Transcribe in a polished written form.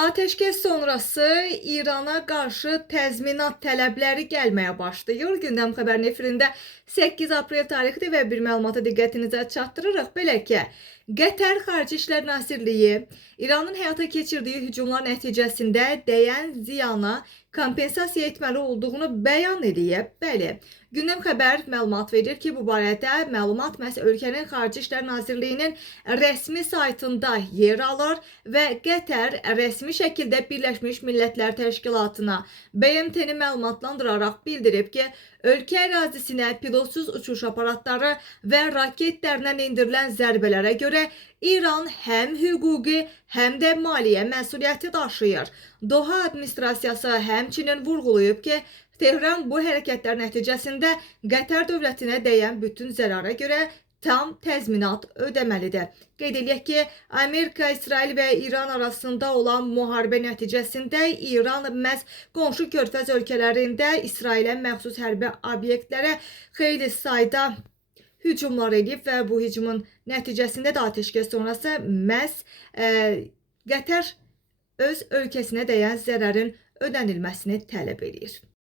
Ateşkes sonrası İrana qarşı təzminat tələbləri gəlməyə başlayır. Gündəm xəbərin efirində 8 aprel tarixli və bir məlumatı diqqətinizə çatdırırıq. Belə ki, Qətər Xarici İşlər Nazirliyi İranın həyata keçirdiyi hücumlar nəticəsində dəyən ziyana kompensasiya etməli olduğunu bəyan edib. Bəli, Gündəm xəbər məlumat verir ki, bu barədə məlumat məhz ölkənin Xarici İşlər Nazirliyinin rəsmi saytında yer alır və Qətər rəsmi şəkildə Birləşmiş Millətlər Təşkilatına BMT-ni məlumatlandıraraq bildirib ki, ölkə ərazisinə pilotsuz uçuş aparatları və raketlərdən endirilən zərbələrə görə İran həm hüquqi, həm də maliyyə məsuliyyəti daşıyır. Doha administrasiyası həmçinin vurğulayıb ki, Tehran bu hərəkətlər nəticəsində Qətər dövlətinə dəyən bütün zərara görə tam təzminat ödəməlidir. Qeyd edək ki, Amerika, İsrail və İran arasında olan müharibə nəticəsində İran məhz qonşu körfəz ölkələrində İsrailə məxsus hərbi obyektlərə xeyli sayda hücumlar edib və bu hücumun nəticəsində də atəşkəs sonrası məhz Qətər öz ölkəsinə dəyən zərərin ödənilməsini tələb edir.